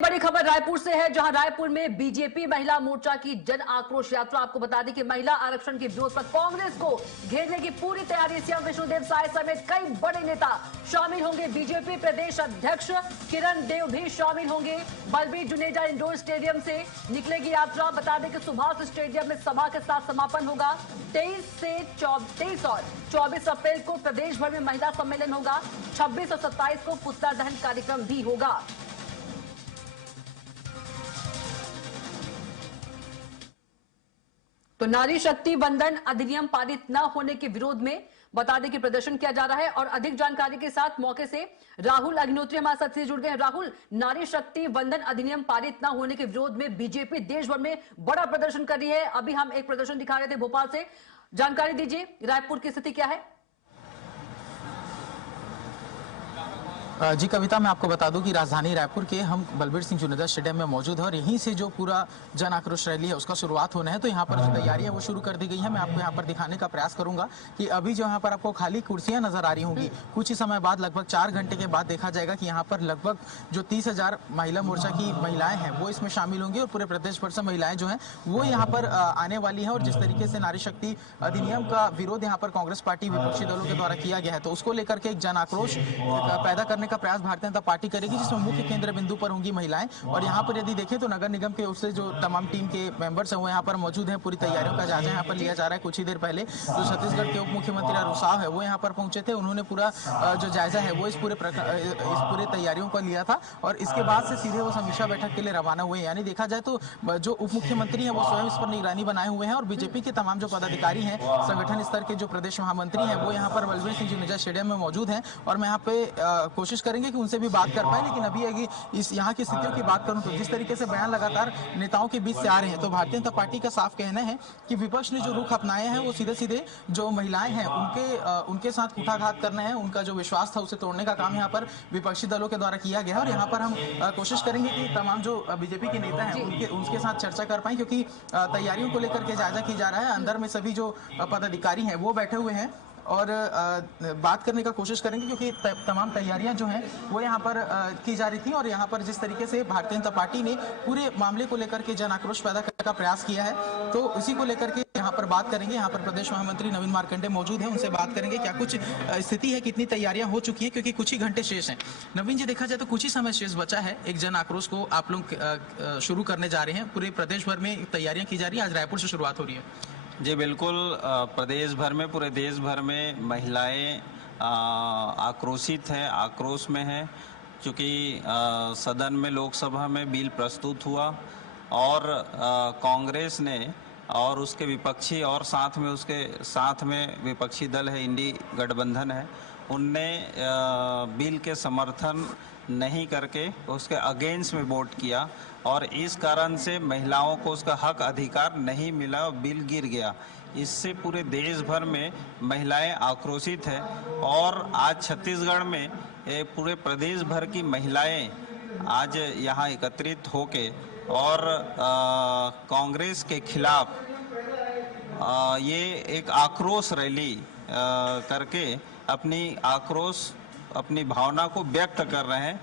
बड़ी खबर रायपुर से है, जहां रायपुर में बीजेपी महिला मोर्चा की जन आक्रोश यात्रा। आपको बता दें कि महिला आरक्षण के विरोध पर कांग्रेस को घेरने की पूरी तैयारी। सीएम विष्णुदेव साय समेत कई बड़े नेता शामिल होंगे। बीजेपी प्रदेश अध्यक्ष किरण देव भी शामिल होंगे। बलबीर जुनेजा इंडोर स्टेडियम से निकलेगी यात्रा। बता दें कि सुभाष स्टेडियम में सभा के साथ समापन होगा। 23 और 24 अप्रैल को प्रदेश भर में महिला सम्मेलन होगा। 26 और 27 को पुतला दहन कार्यक्रम भी होगा। तो नारी शक्ति वंदन अधिनियम पारित न होने के विरोध में बता दें कि प्रदर्शन किया जा रहा है। और अधिक जानकारी के साथ मौके से राहुल अग्निहोत्री हमारे साथ से जुड़ गए हैं। राहुल, नारी शक्ति वंदन अधिनियम पारित न होने के विरोध में बीजेपी देश भर में बड़ा प्रदर्शन कर रही है। अभी हम एक प्रदर्शन दिखा रहे थे भोपाल से। जानकारी दीजिए, रायपुर की स्थिति क्या है? जी कविता, मैं आपको बता दूं कि राजधानी रायपुर के हम बलबीर सिंह जुनेजा स्टेडियम में मौजूद है और यहीं से जो पूरा जन आक्रोश रैली है उसका शुरुआत होना है। तो यहाँ पर जो तैयारियां वो शुरू कर दी गई है। मैं आपको यहाँ पर दिखाने का प्रयास करूंगा कि अभी जो यहाँ पर आपको खाली कुर्सियां नजर आ रही होंगी, कुछ ही समय बाद लगभग 4 घंटे के बाद देखा जाएगा कि यहाँ पर लगभग जो 30,000 महिला मोर्चा की महिलाएं हैं वो इसमें शामिल होंगी और पूरे प्रदेश भर से महिलाएं जो है वो यहाँ पर आने वाली है। और जिस तरीके से नारी शक्ति अधिनियम का विरोध यहाँ पर कांग्रेस पार्टी विपक्षी दलों के द्वारा किया गया है, तो उसको लेकर के एक जन आक्रोश पैदा करने का प्रयास भारतीय जनता पार्टी करेगी, जिसमें मुख्य केंद्र बिंदु पर होंगी महिलाएं। और यहाँ पर यदि देखें तो नगर निगम के ओर से जो तमाम टीम के मेंबर्स हैं वो यहाँ पर मौजूद हैं। पूरी तैयारियों का जायजा यहाँ पर लिया जा रहा है। कुछ ही देर पहले जो छत्तीसगढ़ के उप मुख्यमंत्री अरुण साव है वो यहाँ पर पहुंचे थे। उन्होंने पूरा जो जायजा है वो इस पूरे तैयारियों का लिया था और इसके बाद से सीधे वो समीक्षा बैठक के लिए रवाना हुए। यानी देखा जाए तो जो उप मुख्यमंत्री है वो स्वयं इस पर निगरानी बनाए हुए हैं और बीजेपी के तमाम जो पदाधिकारी हैं, संगठन स्तर के जो प्रदेश महामंत्री हैं वो यहाँ पर बलबीर सिंह जुनेजा स्टेडियम में मौजूद हैं। और मैं यहाँ पे कोशिश करेंगे कि उनसे भी बात कर पाए। लेकिन अभी अगर इस यहाँ की स्थितियों की बात करूं तो जिस तरीके से बयान लगातार नेताओं के बीच से आ रहे हैं, तो भारतीय जनता पार्टी का साफ कहना है कि विपक्ष ने जो रुख अपनाए हैं वो सीधे सीधे जो महिलाएं हैं उनके साथ कुठाघात करना है। उनका जो विश्वास था उसे तोड़ने का काम यहाँ पर विपक्षी दलों के द्वारा किया गया है। और यहाँ पर हम कोशिश करेंगे कि तमाम जो बीजेपी के नेता हैं उनके साथ चर्चा कर पाए, क्योंकि तैयारियों को लेकर के जायजा की जा रहा है। अंदर में सभी जो पदाधिकारी हैं वो बैठे हुए हैं और बात करने का कोशिश करेंगे, क्योंकि तमाम तैयारियां जो हैं वो यहाँ पर की जा रही थी। और यहाँ पर जिस तरीके से भारतीय जनता पार्टी ने पूरे मामले को लेकर के जन आक्रोश पैदा करने का प्रयास किया है, तो उसी को लेकर के यहाँ पर बात करेंगे। यहाँ पर प्रदेश महामंत्री नवीन मार्कंडे मौजूद हैं, उनसे बात करेंगे क्या कुछ स्थिति है, कितनी तैयारियां हो चुकी है, क्योंकि कुछ ही घंटे शेष हैं। नवीन जी, देखा जाए तो कुछ ही समय शेष बचा है। एक जन आक्रोश को आप लोग शुरू करने जा रहे हैं। पूरे प्रदेश भर में तैयारियां की जा रही है। आज रायपुर से शुरुआत हो रही है। जी बिल्कुल, प्रदेश भर में, पूरे देश भर में महिलाएं आक्रोशित हैं, आक्रोश में हैं, क्योंकि सदन में, लोकसभा में बिल प्रस्तुत हुआ और कांग्रेस ने और उसके विपक्षी और उसके साथ में विपक्षी दल है, इंडी गठबंधन है, उनने बिल के समर्थन नहीं करके उसके अगेंस्ट में वोट किया और इस कारण से महिलाओं को उसका हक अधिकार नहीं मिला और बिल गिर गया। इससे पूरे देश भर में महिलाएं आक्रोशित है और आज छत्तीसगढ़ में पूरे प्रदेश भर की महिलाएं आज यहाँ एकत्रित होके और कांग्रेस के खिलाफ ये एक आक्रोश रैली करके अपनी भावना को व्यक्त कर रहे हैं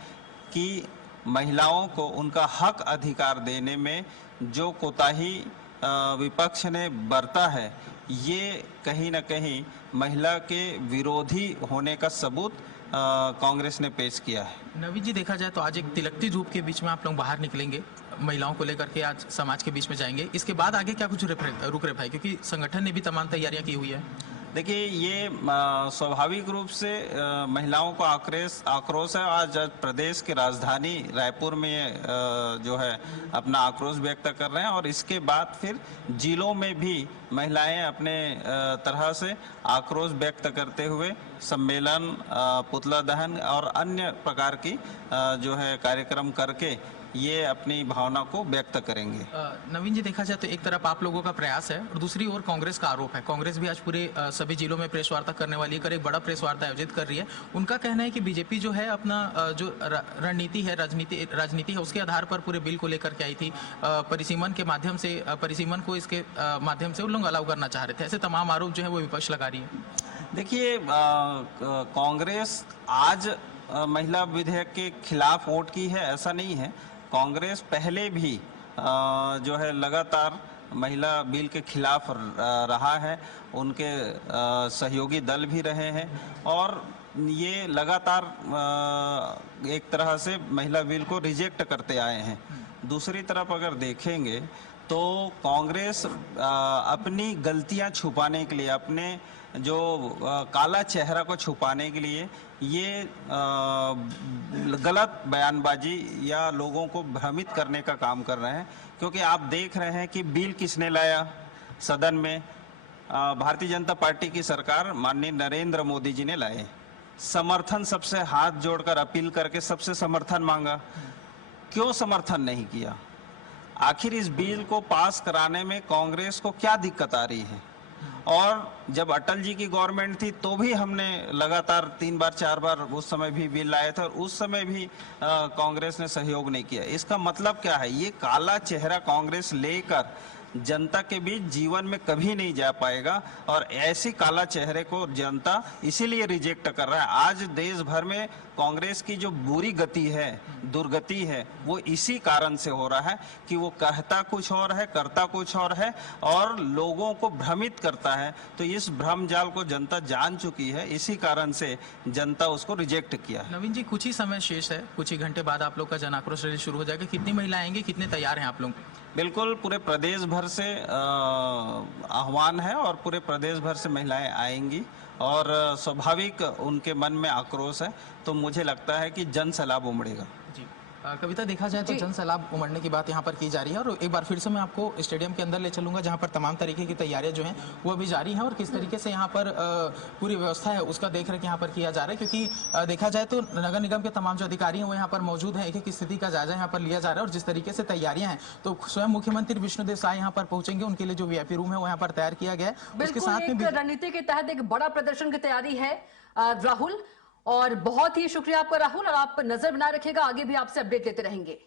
कि महिलाओं को उनका हक अधिकार देने में जो कोताही विपक्ष ने बरता है, ये कहीं न कहीं महिला के विरोधी होने का सबूत कांग्रेस ने पेश किया है। नवीन जी, देखा जाए तो आज एक तिलकती धूप के बीच में आप लोग बाहर निकलेंगे, महिलाओं को लेकर के आज समाज के बीच में जाएंगे। इसके बाद आगे क्या कुछ रुक रेफा है, क्योंकि संगठन ने भी तमाम तैयारियां की हुई है? देखिए, ये स्वाभाविक रूप से महिलाओं को आक्रोश है। आज प्रदेश की राजधानी रायपुर में जो है अपना आक्रोश व्यक्त कर रहे हैं और इसके बाद फिर जिलों में भी महिलाएं अपने तरह से आक्रोश व्यक्त करते हुए सम्मेलन, पुतला दहन और अन्य प्रकार की जो है कार्यक्रम करके ये अपनी भावना को व्यक्त करेंगे। नवीन जी, देखा जाए तो एक तरफ आप लोगों का प्रयास है और दूसरी ओर कांग्रेस का आरोप है। कांग्रेस भी आज पूरे सभी जिलों में प्रेस वार्ता करने वाली है, एक बड़ा प्रेस वार्ता आयोजित कर रही है। उनका कहना है कि बीजेपी जो है अपना जो रणनीति है, राजनीति है, उसके आधार पर पूरे बिल को लेकर के आई थी। परिसीमन के माध्यम से, परिसीमन को इसके माध्यम से उन लोग अलाउ करना चाह रहे थे। ऐसे तमाम आरोप जो है वो विपक्ष लगा रही है। देखिए, कांग्रेस आज महिला विधेयक के खिलाफ वोट की है ऐसा नहीं है। कांग्रेस पहले भी जो है लगातार महिला बिल के खिलाफ रहा है, उनके सहयोगी दल भी रहे हैं और ये लगातार एक तरह से महिला बिल को रिजेक्ट करते आए हैं। दूसरी तरफ अगर देखेंगे तो कांग्रेस अपनी गलतियां छुपाने के लिए, अपने जो काला चेहरा को छुपाने के लिए ये गलत बयानबाजी या लोगों को भ्रमित करने का काम कर रहे हैं। क्योंकि आप देख रहे हैं कि बिल किसने लाया सदन में, भारतीय जनता पार्टी की सरकार माननीय नरेंद्र मोदी जी ने लाए। समर्थन सबसे हाथ जोड़कर अपील करके सबसे समर्थन मांगा, क्यों समर्थन नहीं किया? आखिर इस बिल को पास कराने में कांग्रेस को क्या दिक्कत आ रही है? और जब अटल जी की गवर्नमेंट थी तो भी हमने लगातार 3 बार 4 बार उस समय भी बिल लाए थे और उस समय भी कांग्रेस ने सहयोग नहीं किया। इसका मतलब क्या है? ये काला चेहरा कांग्रेस लेकर जनता के बीच जीवन में कभी नहीं जा पाएगा और ऐसी काला चेहरे को जनता इसीलिए रिजेक्ट कर रहा है। आज देश भर में कांग्रेस की जो बुरी गति है, दुर्गति है, वो इसी कारण से हो रहा है कि वो कहता कुछ और है, करता कुछ और है और लोगों को भ्रमित करता है। तो इस भ्रम जाल को जनता जान चुकी है, इसी कारण से जनता उसको रिजेक्ट किया है। नवीन जी, कुछ ही समय शेष है, कुछ ही घंटे बाद आप लोग का जन आक्रोश रैली शुरू हो जाएगा। कितनी महिलाएं आएंगी, कितने तैयार हैं आप लोग? बिल्कुल पूरे प्रदेश भर से आह्वान है और पूरे प्रदेश भर से महिलाएं आएंगी और स्वाभाविक उनके मन में आक्रोश है, तो मुझे लगता है कि जन सैलाब उमड़ेगा। जी कविता, देखा जाए तो जन सैलाब उमड़ने की बात यहाँ पर की जा रही है और एक बार फिर से मैं आपको स्टेडियम के अंदर ले चलूंगा जहाँ पर तमाम तरीके की तैयारियां जो हैं वो अभी जारी हैं और किस तरीके से यहाँ पर पूरी व्यवस्था है उसका देख रेख यहाँ पर किया जा रहा है। क्योंकि देखा जाए तो नगर निगम के तमाम जो अधिकारी हैं वो यहाँ पर मौजूद हैं, एक एक स्थिति का जायजा यहाँ पर लिया जा रहा है और जिस तरीके से तैयारियां हैं तो स्वयं मुख्यमंत्री विष्णुदेव साय यहाँ पर पहुंचेंगे, उनके लिए जो वीआईपी रूम है वो यहाँ पर तैयार किया गया है। उसके साथ में रणनीति के तहत एक बड़ा प्रदर्शन की तैयारी है राहुल, और बहुत ही शुक्रिया आपका राहुल, और आप नजर बनाए रखिएगा, आगे भी आपसे अपडेट लेते रहेंगे।